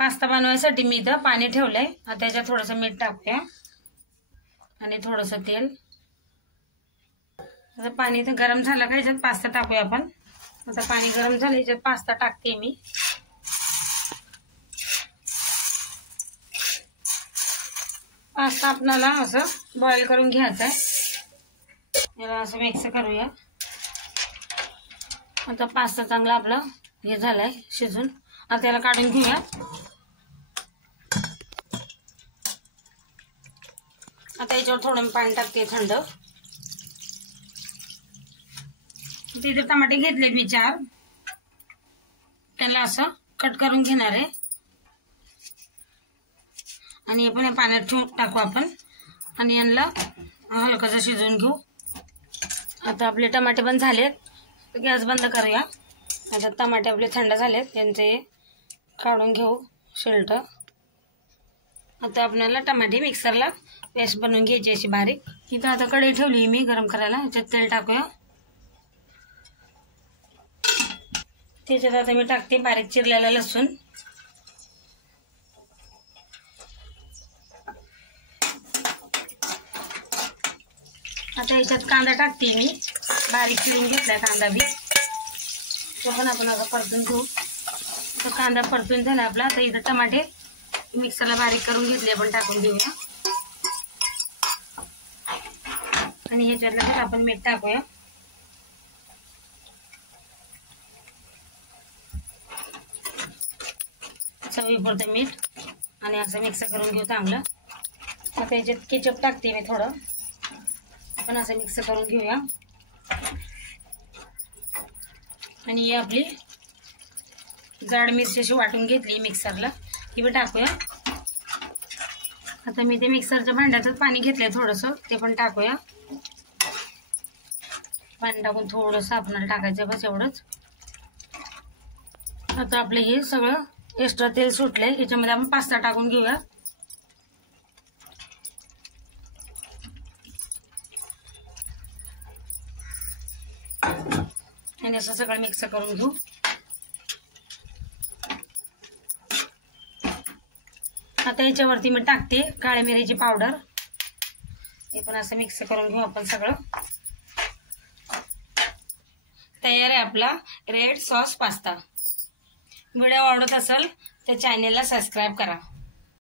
Pasta बनवायसाठी मी इथं पाणी ठेवलंय. आता त्याच्यात थोडंसं मीठ टाकूया आणि थोडंसं तेल. आता पाणी इथं गरम झालं का याच्यात पास्ता टाकूया आपण. आता पाणी गरम झालं याच्यात पास्ता टाकते मी. पास्ता आपल्याला असं बॉईल करून घ्यायचा आहे. याला असं मिक्स करूया. आता पास्ता चांगला आपला हे झालाय शिजून. आता त्याला काढून घेऊया. आता याच्यावर थोडं पाणी टाकते थंड. तिथे टमाटे घेतले मी 4. त्याला असं कट करून घेणार आहे आणि हे पण या पाण्यात टाकू आपण आणि यांना हलकसं शिजवून घेऊ. आता आपले टमाटे पण झालेत. गॅस बंद करूया. आता टमाटे आपले थंड झालेत. त्यांचे काढून घेऊ शिलट. आता आपल्याला टमाटे मिक्सरला पेस्ट बनवून घ्यायची अशी बारीक. इथं आता कढई ठेवली मी गरम करायला. याच्यात तेल टाकूया. त्याच्यात आता मी टाकते बारीक चिरलेला लसूण. आता याच्यात कांदा टाकते मी. बारीक चिरून घेतलाय कांदा बी. तो पण आपण आता परतून घेऊ. तो कांदा परतून झाला आपला. आता इथं टमाटे मिक्सरला बारीक करून घेतले पण टाकून देऊया. आणि ह्याच्यातलं आपण मीठ टाकूया. चवीपुरतं मीठ आणि असं मिक्स करून घेऊ चांगलं. आता याच्यात केचप टाकते मी थोडं. आपण असं मिक्स करून घेऊया. आणि ही आपली जाड मिरची अशी वाटून घेतली मिक्सरला. ती पण टाकूया. आता मी ते मिक्सरच्या भांड्यातच पाणी घेतलंय थोडंसं. ते पण टाकूया. पाणी टाकून थोडंसं आपल्याला टाकायचं बस एवढंच. आता आपले हे सगळं एक्स्ट्रा तेल सुटलंय. याच्यामध्ये आपण पास्ता टाकून घेऊया. आणि असं सगळं मिक्स करून घेऊ. आता याच्यावरती मी टाकते काळी मिरीची पावडर. हे पण असं मिक्स करून घेऊ आपण सगळं. तयार आहे आपला रेड सॉस पास्ता. व्हिडिओ आवडत असेल तर चॅनलला सबस्क्राईब करा.